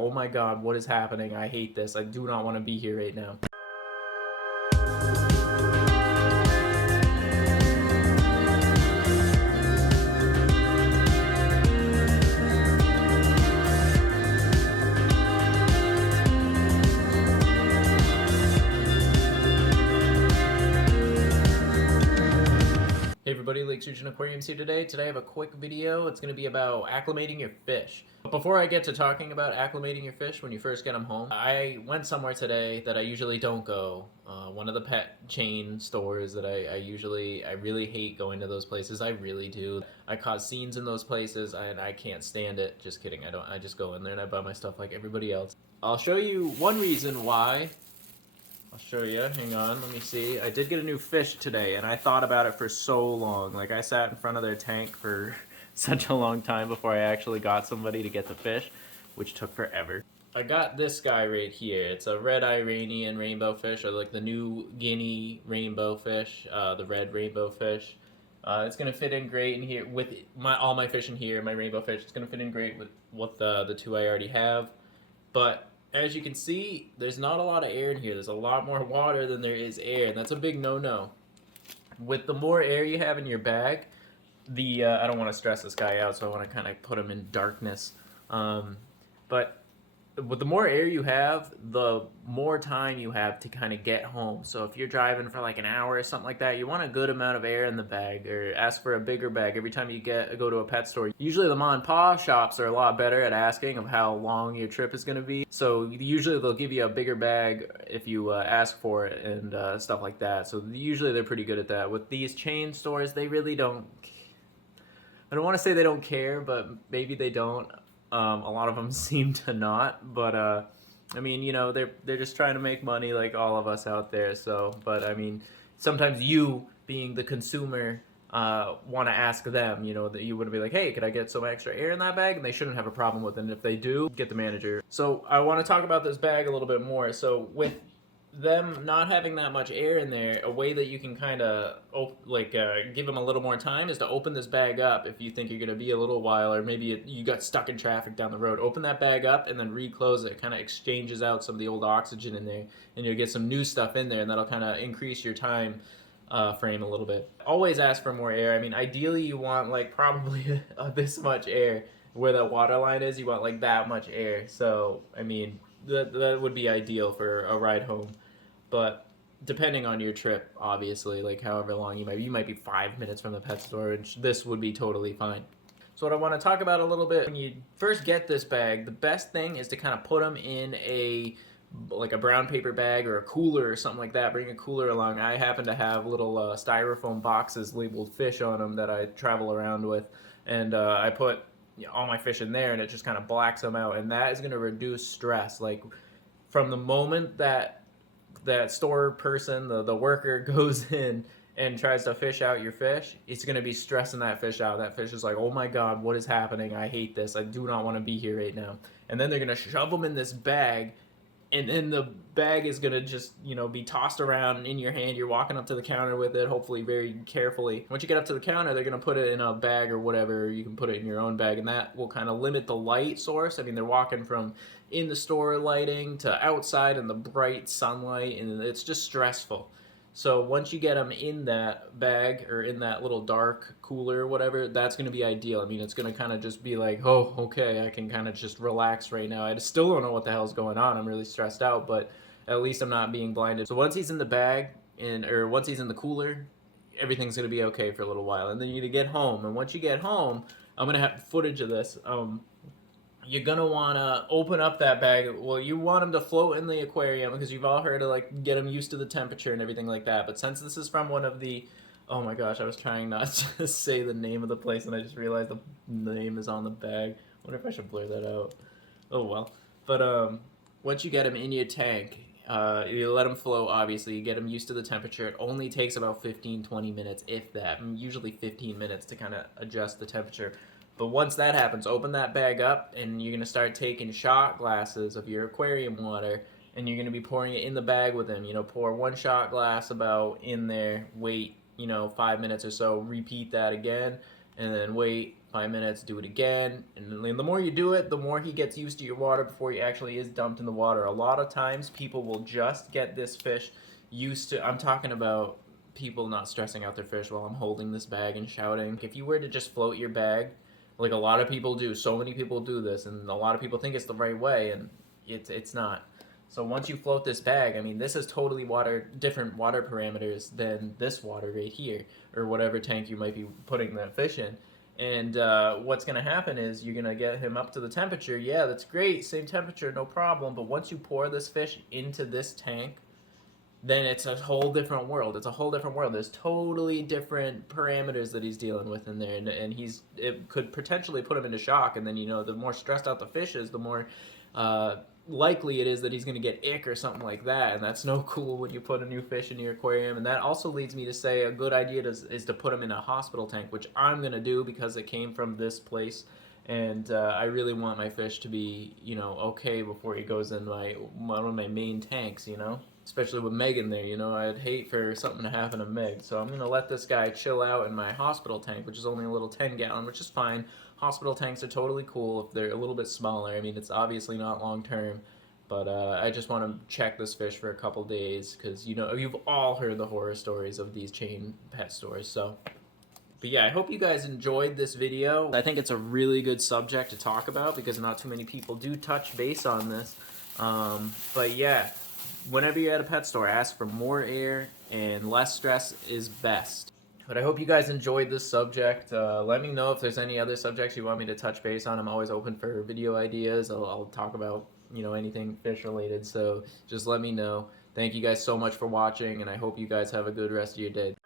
Oh my god, what is happening? I hate this. I do not want to be here right now. Hey everybody, Lake Surgeon Aquariums here today. Today I have a quick video. It's going to be about acclimating your fish. But before I get to talking about acclimating your fish when you first get them home, I went somewhere today that I usually don't go. One of the pet chain stores that I really hate going to those places. I really do. I cause scenes in those places and I can't stand it. Just kidding. I just go in there and I buy my stuff like everybody else. I'll show you one reason why. I'll show you. Hang on, let me see. I did get a new fish today, and I thought about it for so long. Like, I sat in front of their tank for such a long time before I actually got somebody to get the fish, which took forever. I got this guy right here. It's a red Iranian rainbow fish, or like the New Guinea rainbow fish, the red rainbow fish. It's gonna fit in great in here with all my fish in here, my rainbow fish. It's gonna fit in great with the two I already have, but as you can see, there's not a lot of air in here. There's a lot more water than there is air, and that's a big no-no. With the more air you have in your bag, I don't want to stress this guy out, so I want to kind of put him in darkness. But with the more air you have, the more time you have to kind of get home. So if you're driving for like an hour or something like that, you want a good amount of air in the bag, or ask for a bigger bag every time you go to a pet store. Usually the mom and pop shops are a lot better at asking of how long your trip is going to be. So usually they'll give you a bigger bag if you ask for it and stuff like that. So usually they're pretty good at that. With these chain stores, they really don't. I don't want to say they don't care, but maybe they don't. A lot of them seem to not, but I mean, you know, they're just trying to make money like all of us out there. So, but I mean, sometimes you, being the consumer, want to ask them, you know, that you would be like, hey, could I get some extra air in that bag? And they shouldn't have a problem with it. And if they do, get the manager. So I want to talk about this bag a little bit more. So with them not having that much air in there, a way that you can kind of give them a little more time is to open this bag up. If you think you're going to be a little while, or maybe you got stuck in traffic down the road, open that bag up and then reclose it. It kind of exchanges out some of the old oxygen in there, and you'll get some new stuff in there, and that'll kind of increase your time frame a little bit. Always ask for more air. I mean, ideally you want like probably this much air. Where the water line is, you want like that much air. So I mean, that would be ideal for a ride home. But depending on your trip, obviously, like however long you might be 5 minutes from the pet store, and this would be totally fine. So what I want to talk about a little bit, when you first get this bag, the best thing is to kind of put them in a brown paper bag or a cooler or something like that. Bring a cooler along. I happen to have little styrofoam boxes labeled fish on them that I travel around with, and I put all my fish in there, and it just kind of blacks them out, and that is going to reduce stress. Like from the moment that store person, the worker, goes in and tries to fish out your fish, it's going to be stressing that fish out. That fish is like, oh my god, what is happening? I hate this. I do not want to be here right now. And then they're going to shove them in this bag, and then the bag is going to just, you know, be tossed around in your hand. You're walking up to the counter with it, hopefully very carefully. Once you get up to the counter, they're going to put it in a bag or whatever. You can put it in your own bag, and that will kind of limit the light source. I mean, they're walking from in the store lighting to outside in the bright sunlight, and it's just stressful. So once you get them in that bag or in that little dark cooler or whatever, that's going to be ideal. I mean, it's going to kind of just be like, oh, okay, I can kind of just relax right now. I still don't know what the hell's going on. I'm really stressed out, but at least I'm not being blinded. So once he's in the bag, or once he's in the cooler, everything's going to be okay for a little while. And then you're going to get home. And once you get home, I'm going to have footage of this. You're going to want to open up that bag. Well, you want them to float in the aquarium because you've all heard of like get them used to the temperature and everything like that. But since this is from one of the, oh my gosh, I was trying not to say the name of the place and I just realized the name is on the bag. I wonder if I should blur that out. Oh well. But once you get them in your tank, you let them float, obviously. You get them used to the temperature. It only takes about 15-20 minutes, if that. Usually 15 minutes to kind of adjust the temperature. But once that happens, open that bag up, and you're going to start taking shot glasses of your aquarium water, and you're going to be pouring it in the bag with them. You know, pour one shot glass about in there, wait, 5 minutes or so, repeat that again, and then wait 5 minutes, do it again, and the more you do it, the more he gets used to your water before he actually is dumped in the water. A lot of times people will just get this fish used to, I'm talking about people not stressing out their fish while I'm holding this bag and shouting. If you were to just float your bag, like a lot of people do, so many people do this, and a lot of people think it's the right way, and it's not. So once you float this bag, I mean, this is totally different water parameters than this water right here, or whatever tank you might be putting that fish in. And what's going to happen is you're going to get him up to the temperature. Yeah, that's great, same temperature, no problem. But once you pour this fish into this tank, then it's a whole different world. It's a whole different world. There's totally different parameters that he's dealing with in there, and it could potentially put him into shock. And then, you know, the more stressed out the fish is, the more likely it is that he's going to get ick or something like that, and that's no cool when you put a new fish in your aquarium. And that also leads me to say a good idea is to put him in a hospital tank, which I'm going to do because it came from this place. And I really want my fish to be, you know, okay before he goes in one of my main tanks, you know? Especially with Meg in there, you know, I'd hate for something to happen to Meg. So I'm going to let this guy chill out in my hospital tank, which is only a little 10-gallon, which is fine. Hospital tanks are totally cool if they're a little bit smaller. I mean, it's obviously not long-term, but I just want to check this fish for a couple days because, you know, you've all heard the horror stories of these chain pet stores, so... But yeah, I hope you guys enjoyed this video. I think it's a really good subject to talk about because not too many people do touch base on this. But yeah, whenever you're at a pet store, ask for more air and less stress is best. But I hope you guys enjoyed this subject. Let me know if there's any other subjects you want me to touch base on. I'm always open for video ideas. I'll talk about, you know, anything fish related. So just let me know. Thank you guys so much for watching, and I hope you guys have a good rest of your day.